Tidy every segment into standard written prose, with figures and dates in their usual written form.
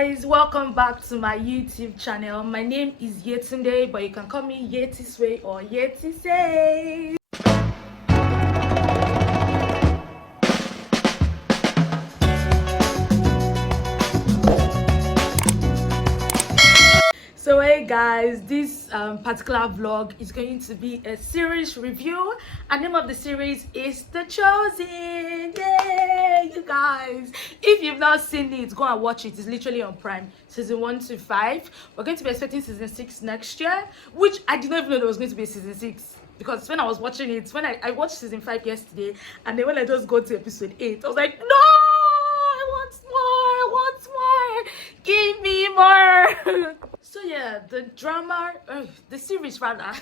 guys, welcome back to my YouTube channel. My name is Yetunde, but you can call me Yeti Sway or Yeti Say. So hey guys, this particular vlog is going to be a series review, and the name of the series is The Chosen. Yay, you guys, if you've not seen it, go and watch it. It's literally on Prime, season 1 to 5. We're going to be expecting season 6 next year, which I did not even know there was going to be a season 6, because when I was watching it, when I watched season 5 yesterday, and then when I just got to episode 8, I was like, no, I want more, give me more. So yeah, the drama, the series rather,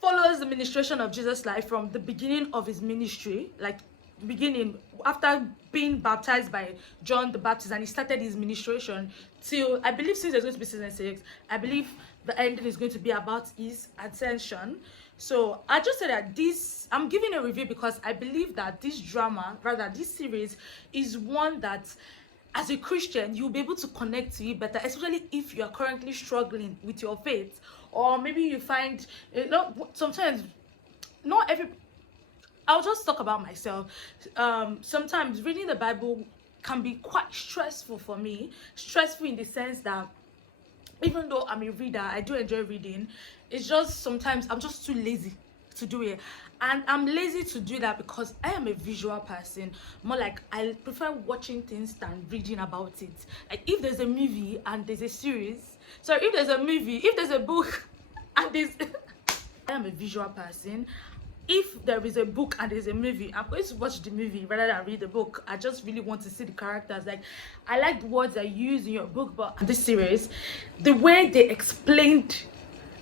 follows the ministration of Jesus' life from the beginning of his ministry, like beginning after being baptized by John the Baptist, and he started his ministration till, I believe, since there's going to be season 6, I believe the ending is going to be about his ascension. So I just said that I'm giving a review because I believe that this drama, rather this series, is one that as a Christian you'll be able to connect to it better, especially if you are currently struggling with your faith, or maybe you find, sometimes not every, I'll just talk about myself. Sometimes reading the Bible can be quite stressful for me. Stressful in the sense that even though I'm a reader, I do enjoy reading. It's just sometimes I'm just too lazy to do it, and I'm lazy to do that because I am a visual person. More like I prefer watching things than reading about it. Like if there's a movie and there's a series, so if there's a movie, if there's a book and there's I am a visual person. If there is a book and there's a movie, I'm going to watch the movie rather than read the book. I just really want to see the characters. Like, I like the words I use in your book, but this series, the way they explained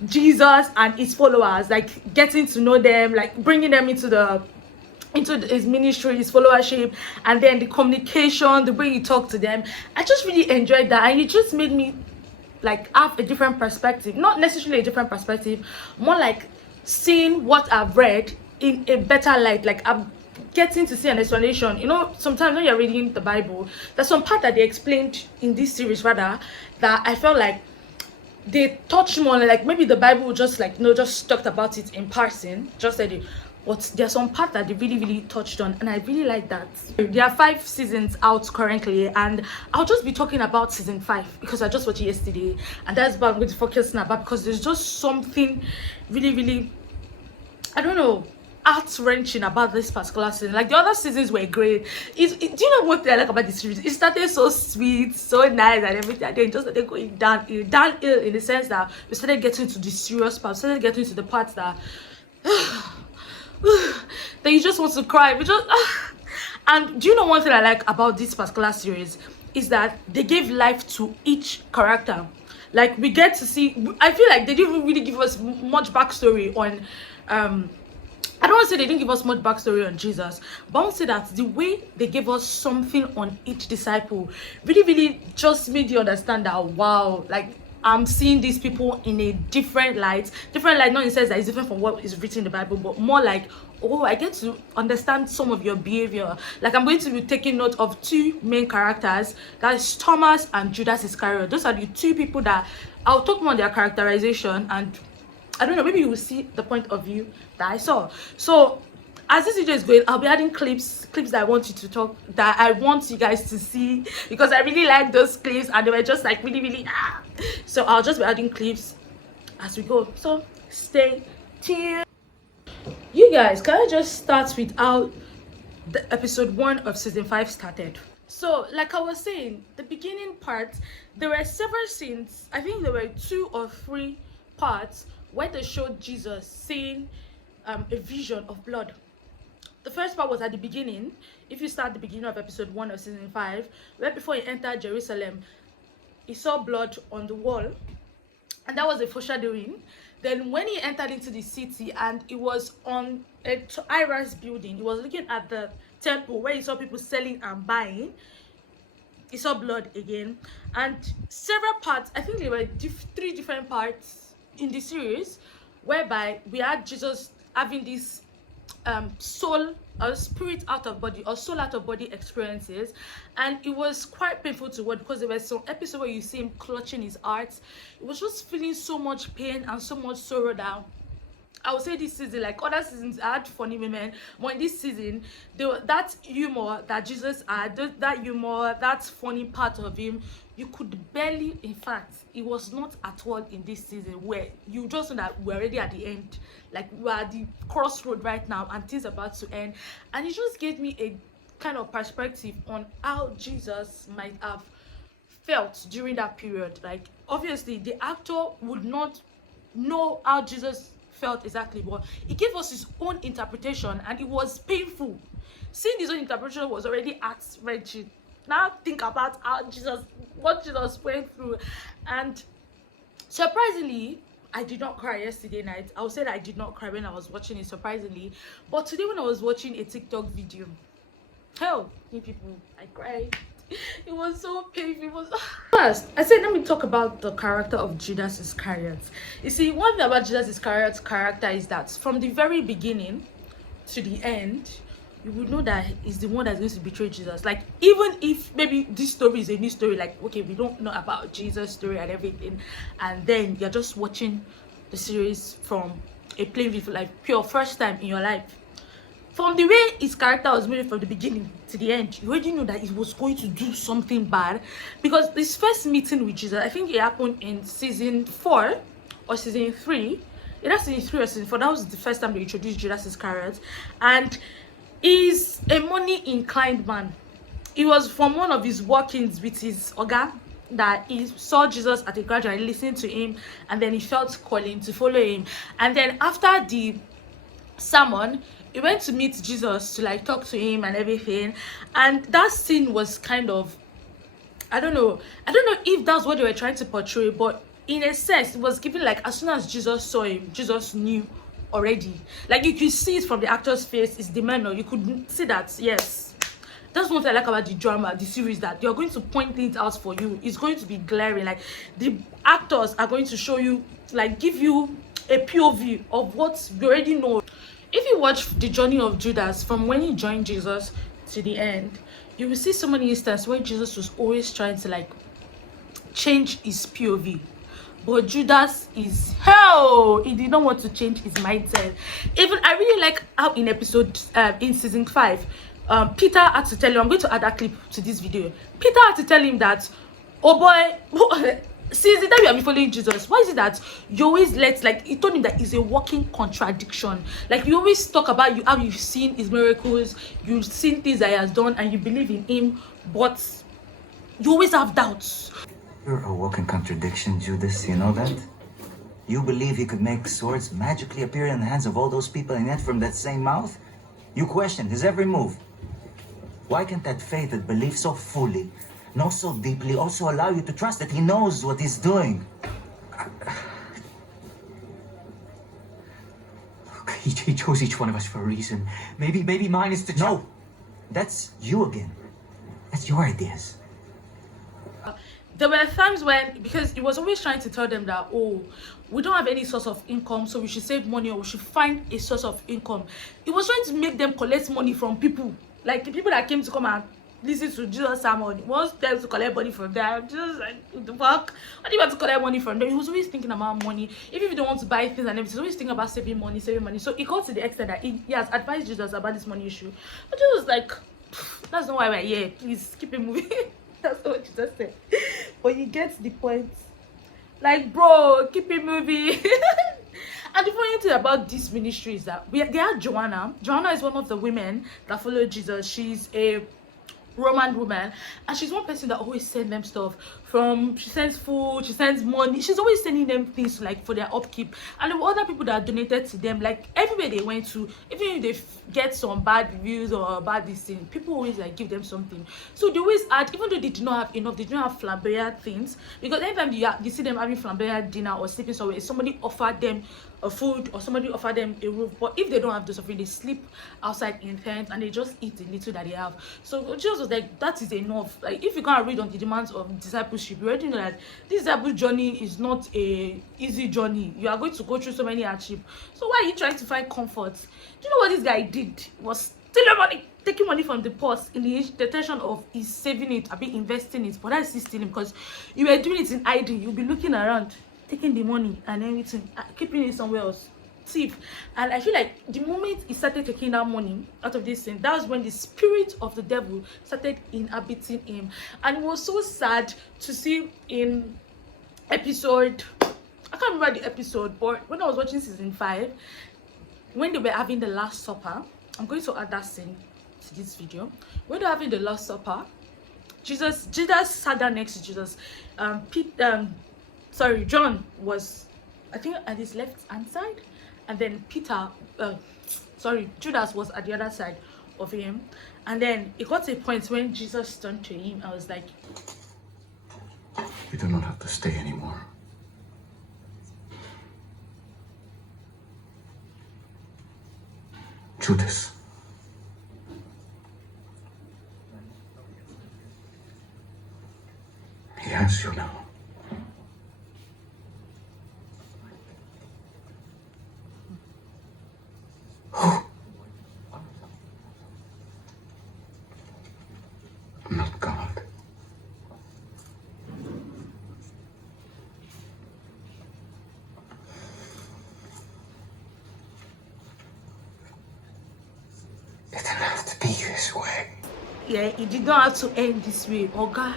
Jesus and his followers, like getting to know them, like bringing them into his ministry, his followership, and then the communication, the way you talk to them, I just really enjoyed that, and it just made me like have a different perspective. Not necessarily a different perspective, more like seeing what I've read in a better light. Like I'm getting to see an explanation. Sometimes when you're reading the Bible, there's some part that they explained in this series rather, that I felt like they touched more on, like maybe the Bible just just talked about it in passing, just said it, but there's some part that they really touched on, and I really like that. There are 5 seasons out currently, and I'll just be talking about season 5 because I just watched it yesterday, and that's what I'm going to focus on about, because there's just something really, I don't know, heart-wrenching about this particular season. Like the other seasons were great. Do you know what I like about this series? It started so sweet, so nice, and everything, and then it just started going downhill in the sense that we started getting to the serious part, started getting to the parts that that you just want to cry. And do you know one thing I like about this particular series is that they gave life to each character. Like we get to see, I feel like they didn't really give us much backstory on I don't want to say they didn't give us much backstory on Jesus, but I want to say that the way they gave us something on each disciple really just made you understand that, wow, like I'm seeing these people in a different light, not in the sense that it's different from what is written in the Bible, but more like, oh, I get to understand some of your behavior. Like I'm going to be taking note of 2 main characters, that is Thomas and Judas Iscariot. Those are the 2 people that I'll talk more on their characterization, and I don't know, maybe you will see the point of view that I saw. So as this video is going, I'll be adding clips that I want you guys to see, because I really like those clips, and they were just like really so I'll just be adding clips as we go, so stay tuned. You guys, can I just start with how the episode 1 of season 5 started? So like I was saying, the beginning part, there were several scenes. I think there were 2 or 3 parts where they showed Jesus seeing a vision of blood. The first part was at the beginning. If you start the beginning of episode 1 of season 5, right before he entered Jerusalem, he saw blood on the wall, and that was a foreshadowing. Then when he entered into the city, and it was on a high-rise building, he was looking at the temple where he saw people selling and buying. He saw blood again, and several parts. I think there were 3 different parts in the series whereby we had Jesus having this soul or spirit out of body or soul out of body experiences, and it was quite painful to watch because there was some episode where you see him clutching his heart. It was just feeling so much pain and so much sorrow that I would say this season, like other seasons, I had funny women, but in this season, that humor that Jesus had, that humor, that funny part of him, you could barely, in fact, it was not at all in this season where you just know that we're already at the end. Like, we're at the crossroad right now and things are about to end. And it just gave me a kind of perspective on how Jesus might have felt during that period. Like, obviously, the actor would not know how Jesus felt exactly, but he gave us his own interpretation and it was painful. Seeing his own interpretation was already heart-wrenching. Now think about what Jesus went through. And surprisingly, I did not cry yesterday night. I would say that I did not cry when I was watching it, surprisingly, but today when I was watching a TikTok video, hell, you people, I cried. It was so painful. It was first I said, let me talk about the character of Judas Iscariot. You see, one thing about Judas Iscariot's character is that from the very beginning to the end, you would know that he's the one that's going to betray Jesus. Like, even if maybe this story is a new story, like, okay, we don't know about Jesus' story and everything, and then you're just watching the series from a plain view, like pure first time in your life, from the way his character was made from the beginning to the end, you already know that he was going to do something bad. Because this first meeting with Jesus, I think it happened in season 4 or season 3. Either season 3 or season 4. That was the first time they introduced Judas Iscariot. And he's a money-inclined man. He was from one of his walk-ins with his oga that he saw Jesus at a graduate, listened to him, and then he felt calling to follow him. And then after the sermon, he went to meet Jesus to like talk to him and everything, and that scene was kind of, I don't know if that's what they were trying to portray, but in a sense it was given like as soon as Jesus saw him, Jesus knew already. Like, you could see it from the actor's face, his demeanor, you could see that. Yes, that's what I like about the drama, the series, that they're going to point things out for you. It's going to be glaring. Like, the actors are going to show you, like, give you a POV of what you already know. If you watch the journey of Judas from when he joined Jesus to the end, you will see so many instances where Jesus was always trying to like change his POV. But Judas is hell. He did not want to change his mindset. Even I really like how in in season 5, Peter had to tell him, I'm going to add that clip to this video. Peter had to tell him that, oh boy, since the time you have been following Jesus, why is it that you always like, he told him that it's a walking contradiction. Like, you always talk about how you've seen his miracles, you've seen things that he has done, and you believe in him, but you always have doubts. You're a walking contradiction, Judas, you know that? You believe he could make swords magically appear in the hands of all those people, and yet from that same mouth, you question his every move. Why can't that faith that believes so fully, know so deeply, also allow you to trust that he knows what he's doing? Look, he chose each one of us for a reason. Maybe mine is to... No, that's you again. That's your ideas. There were times when, because he was always trying to tell them that, oh, we don't have any source of income, so we should save money or we should find a source of income. He was trying to make them collect money from people, like the people that came to come and listen to Jesus' sermon. He wants them to collect money from them. Jesus, like, what the fuck? What do you want to collect money from them? He was always thinking about money. Even if you don't want to buy things and everything, he's always thinking about saving money. So he got to the extent that he has advised Jesus about this money issue. But Jesus was like, that's not why we're here. Please keep it moving. That's what Jesus said. But you get the point. Like, bro, keep it moving. And the funny thing about this ministry is that they are Joanna. Joanna is one of the women that follow Jesus. She's a Roman woman, and she's one person that always sends them stuff. She sends food, she sends money, she's always sending them things like for their upkeep. And there were other people that donated to them, like everywhere they went to, even if they get some bad reviews or bad this thing, people always like give them something. So they always add, even though they did not have enough, they did not have flamboyant things, because anytime you see them having flamboyant dinner or sleeping somewhere, somebody offered them a food or somebody offered them a roof. But if they don't have those something, they sleep outside in tents and they just eat the little that they have. So Jesus was like, that is enough. Like, if you can't read on the demands of discipleship, discipleship, you already know that this disciple journey is not a easy journey. You are going to go through so many hardships. So why are you trying to find comfort? Do you know what this guy did? He was stealing money, taking money from the purse in the intention of is saving it, be investing it. But that's still stealing, because you were doing it in hiding. You'll be looking around, taking the money and everything, keeping it somewhere else. Thief. And I feel like the moment he started taking that money out of this thing, that was when the spirit of the devil started inhabiting him. And it was so sad to see in episode, I can't remember the episode, but when I was watching season 5, when they were having the Last Supper, I'm going to add that scene to this video. When they were having the Last Supper, Jesus sat down next to Jesus. John was, I think, at his left hand side, and then Judas was at the other side of him. And then it got to a point when Jesus turned to him. I was like, You do not have to stay anymore. Judas. He has you now. Not God. It didn't have to be this way. yeah, it did not have to end this way. Oga.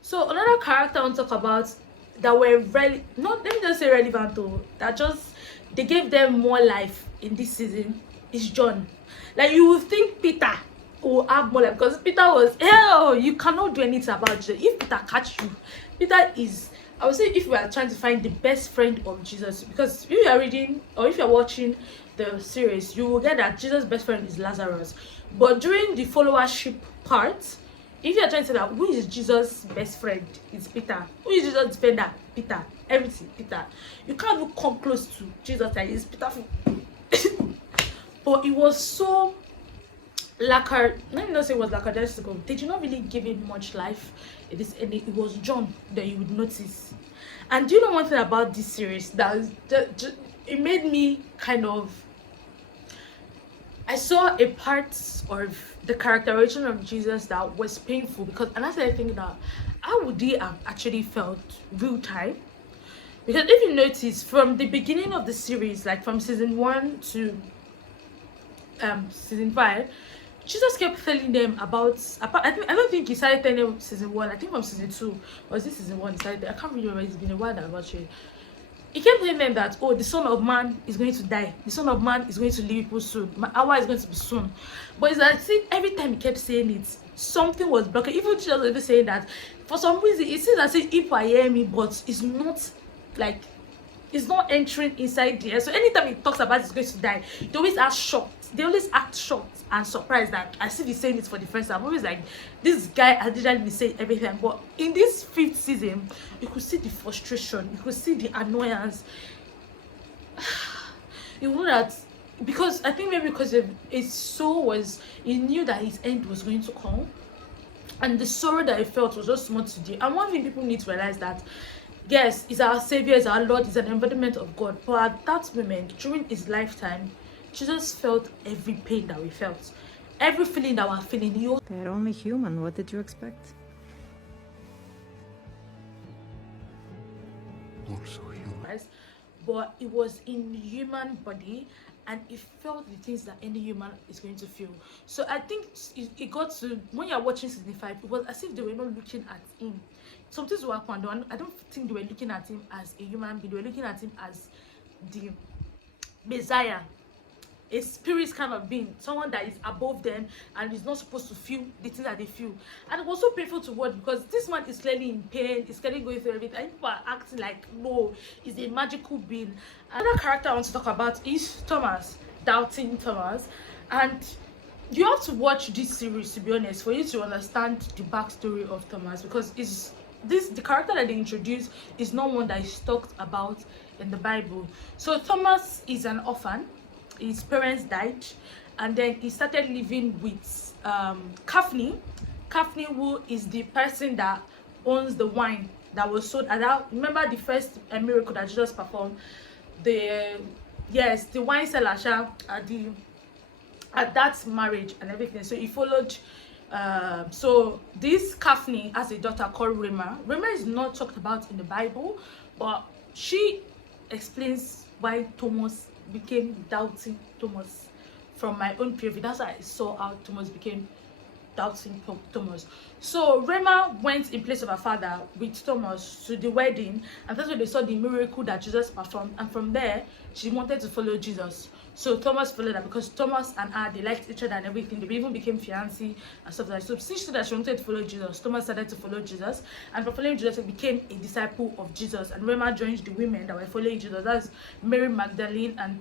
So another character I want to talk about that were really, not, let me just say relevant though, that just, they gave them more life in this season, is John. Like, you would think Peter will have more life, because Peter was, hell, you cannot do anything about Jesus. If Peter catch you, Peter is, I would say, if we are trying to find the best friend of Jesus, because if you are reading or if you're watching the series, you will get that Jesus' best friend is Lazarus. But during the followership part, if you're trying to say that who is Jesus' best friend, it's Peter. Who is Jesus' defender? Peter. Everything, Peter. You can't even come close to Jesus, like it's Peter. But it was so let me not say it was lackadaisical. They did not really give it much life. It was John that you would notice. And do you know one thing about this series that it made me kind of, I saw a part of the characterization of Jesus that was painful, because, and I started thinking that how would he have actually felt real time? Because if you notice from the beginning of the series, like from season 1 to season 5, Jesus kept telling them about I don't think he started telling them season 1. I think from season 2, or is this season 1 he started, I can't really remember, it's been a while that I watched it. He kept telling them that, oh, the Son of Man is going to die. The Son of Man is going to leave people soon. My hour is going to be soon. But it's like, see, every time he kept saying it, something was blocking. Even Jesus was even saying that, for some reason, it seems as if I hear me, but it's not, like, it's not entering inside there. So anytime he talks about he's going to die, they always act shocked. They always act shocked and surprised that as if he's saying it for the first time. I'm always like, this guy has literally been saying everything. But in this 5th season, you could see the frustration, you could see the annoyance. You know that, because I think maybe because his soul was, he knew that his end was going to come, and the sorrow that he felt was just much today. And one thing people need to realize that, yes, he's our savior, he's our Lord, he's an embodiment of God. But at that moment, during his lifetime, Jesus felt every pain that we felt, every feeling that we're feeling. They're only human. What did you expect? Also human. But it was in human body, and it felt the things that any human is going to feel. So I think it got to, when you're watching season 5, it was as if they were not looking at him. Some things were happening. I don't think they were looking at him as a human being. They were looking at him as the Messiah, a spirit kind of being, someone that is above them and is not supposed to feel the things that they feel. And it was so painful to watch, because this man is clearly in pain, is clearly going through everything, and people are acting like, no, he's a magical being. Another character I want to talk about is Thomas, Doubting Thomas. And you have to watch this series, to be honest, for you to understand the backstory of Thomas, because the character that they introduced is not one that is talked about in the Bible. So Thomas is an orphan. His parents died, and then he started living with Kaphne. Kaphne, who is the person that owns the wine that was sold at that, remember the first miracle that Jesus performed, the yes, the wine seller at that marriage and everything. So he followed. So this Kaphne has a daughter called Rema. Rema is not talked about in the Bible, but she explains why Thomas became doubting Thomas from my own POV. That's why I saw how Thomas became doubting Thomas. So Rema went in place of her father with Thomas to the wedding, and that's when they saw the miracle that Jesus performed, and from there she wanted to follow Jesus. So Thomas followed her because Thomas and her, they liked each other and everything. They even became fiancé and stuff like that. So since she said that she wanted to follow Jesus, Thomas started to follow Jesus, and for following Jesus, he became a disciple of Jesus. And Rema joined the women that were following Jesus. That's Mary Magdalene and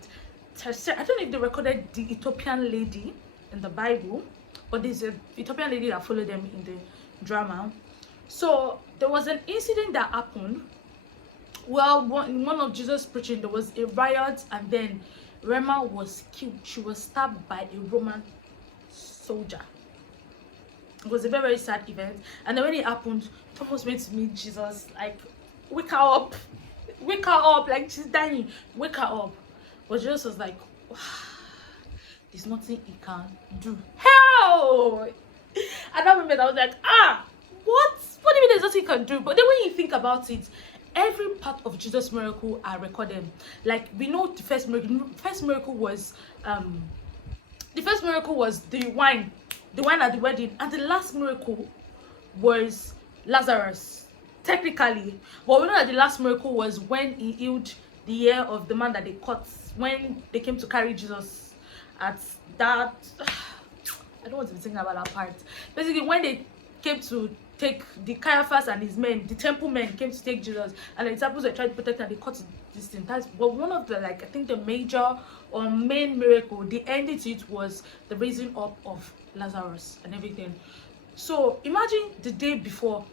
Teresa. I don't know if they recorded the Ethiopian lady in the Bible, but there's an Ethiopian lady that followed them in the drama. So there was an incident that happened. Well, in one of Jesus' preaching, there was a riot, and then Rema was killed. She was stabbed by a Roman soldier. It was a very, very sad event. And then when it happened, Thomas went to meet Jesus, like, wake her up, like she's dying, wake her up. But Jesus was like, there's nothing he can do. Hell! At that moment, I was like, what? What do you mean there's nothing he can do? But then when you think about it, every part of Jesus' miracle are recorded. Like, we know the first miracle was the wine at the wedding, and the last miracle was Lazarus, technically. But we know that the last miracle was when he healed the ear of the man that they cut when they came to carry Jesus at that. I don't want to be thinking about that part. Basically, when they came to take the Caiaphas and his men, the temple men came to take Jesus, and the disciples were trying to protect him, and they cut this thing. But one of the, like, I think the major or main miracle, the ending to it was the raising up of Lazarus and everything. So imagine the day before,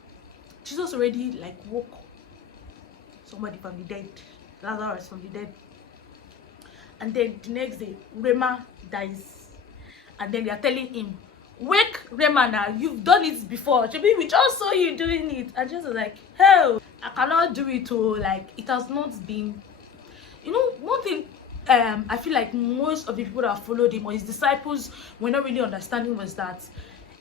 Jesus already like woke somebody from the dead, Lazarus from the dead, and then the next day Rema dies, and then they are telling him, wake Rema now, you've done it before, maybe we just saw you doing it. And Jesus was like, hell, I cannot do it. Like, it has not been, you know, one thing I feel like most of the people that followed him or his disciples were not really understanding was that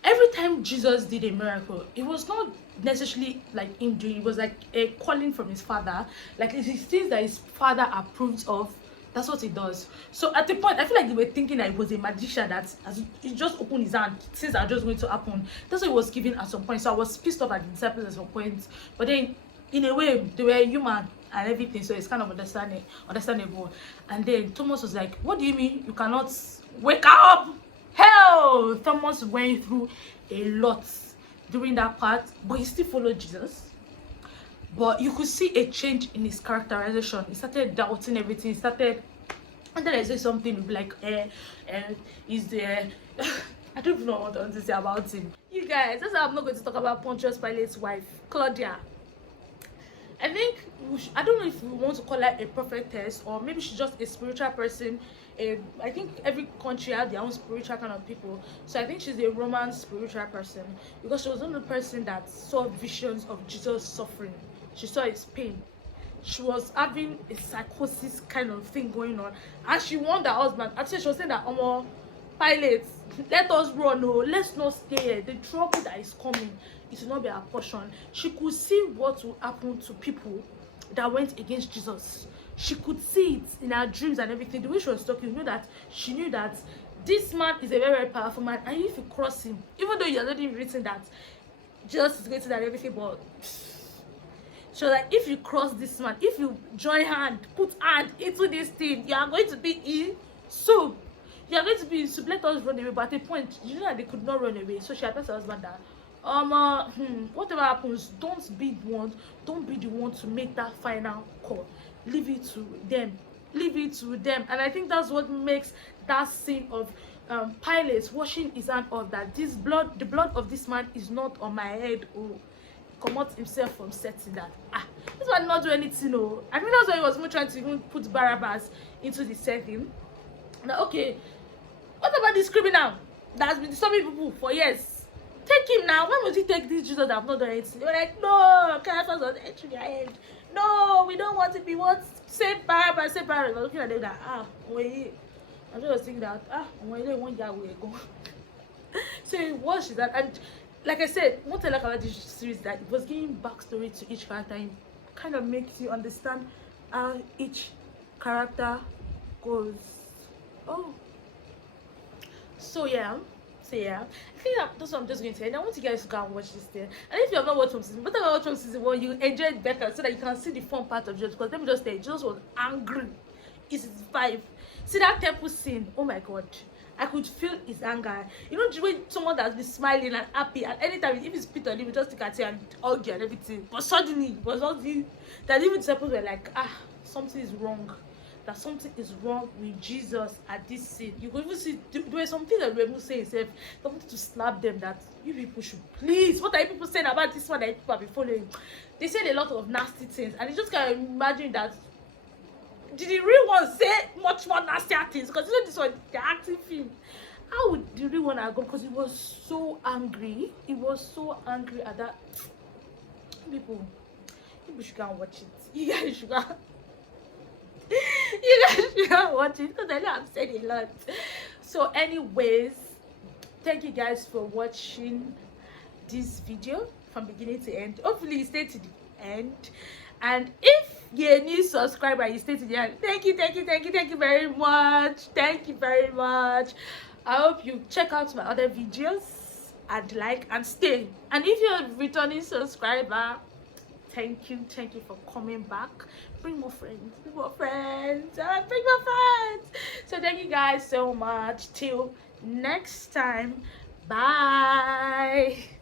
every time Jesus did a miracle, it was not necessarily like him doing it. Was like a calling from his father, like it's things that his father approved of. That's what he does. So at the point, I feel like they were thinking that it was a magician that as he just opened his hand, things are just going to happen. That's what he was giving at some point. So I was pissed off at the disciples at some point. But then, in a way, they were human and everything, so it's kind of understandable. And then Thomas was like, what do you mean you cannot wake up? Hell! Thomas went through a lot during that part, but he still followed Jesus. But you could see a change in his characterization. He started doubting everything. He started, and then I say something, he'll be like, he's there. I don't even know what I want to say about him. You guys, that's why I'm not going to talk about Pontius Pilate's wife, Claudia. I think I don't know if we want to call her a prophetess, or maybe she's just a spiritual person. I think every country has their own spiritual kind of people. So I think she's a Roman spiritual person, because she was one of the person that saw visions of Jesus suffering. She saw his pain. She was having a psychosis kind of thing going on, and she warned her husband. Actually, she was saying that, Pilate, let us run, no, let's not stay here. The trouble that is coming, it will not be our portion. She could see what will happen to people that went against Jesus. She could see it in her dreams and everything. The way she was talking, she knew that this man is a very, very powerful man, and if you cross him, even though you already written that Jesus is going to die and everything, but she was like, if you cross this man, if you join hand, put hand into this thing, you are going to be in soup. You are going to be in soup. Let us run away. But at a point, you know that they could not run away. So she advised her husband that, whatever happens, don't be the one to make that final call. Leave it to them. And I think that's what makes that scene of Pilate washing his hand off, that the blood of this man is not on my head. Come out himself from setting that this man did not do anything. I think that's why he was even trying to even put Barabbas into the setting. Now, okay, what about this criminal that has been disturbing people for years? take him now. Why must he take this Jesus that I've not done anything? They were like, no, Caiaphas was entering their head. No, we don't want it. We want save Barabbas, save Barabbas. I was looking at them like, wait. I just was thinking that, when they want Yahweh go. So it was that, and like I said, what I like about this series is that it was giving backstory to each character and kind of makes you understand how each character goes. Oh, so yeah, I think that's what I'm just going to end. I want you guys to go and watch this thing. And if you have not watched from season, but if you have watched from season 1, you enjoy it better so that you can see the fun part of Jesus. Because let me just tell you, Jesus was angry. It's 5. See that temple scene? Oh my God. I could feel his anger. You know, the way someone that's been smiling and happy, and anytime if he spit on him, just look at you and hug you and everything. But suddenly, it was something that even disciples were like, something is wrong. That something is wrong with Jesus at this scene. You could even see there were some things that we were saying. They wanted to slap them that you people should please. What are you people saying about this one that you people have been following? They said a lot of nasty things, and you just can't imagine that. Did the real one say much more nastier things? Because you know this one, the acting film. How would the real one have gone? Because he was so angry. He was so angry at that. People should go and watch it. You guys should go. You guys should go and watch it because I know I've said a lot. So, anyways, thank you guys for watching this video from beginning to end. Hopefully, you stay to the end. And if you're a new subscriber, you stay to the end. Thank you very much. Thank you very much. I hope you check out my other videos and like and stay. And if you're a returning subscriber, thank you for coming back. Bring more friends. Bring more friends. So thank you guys so much. Till next time. Bye.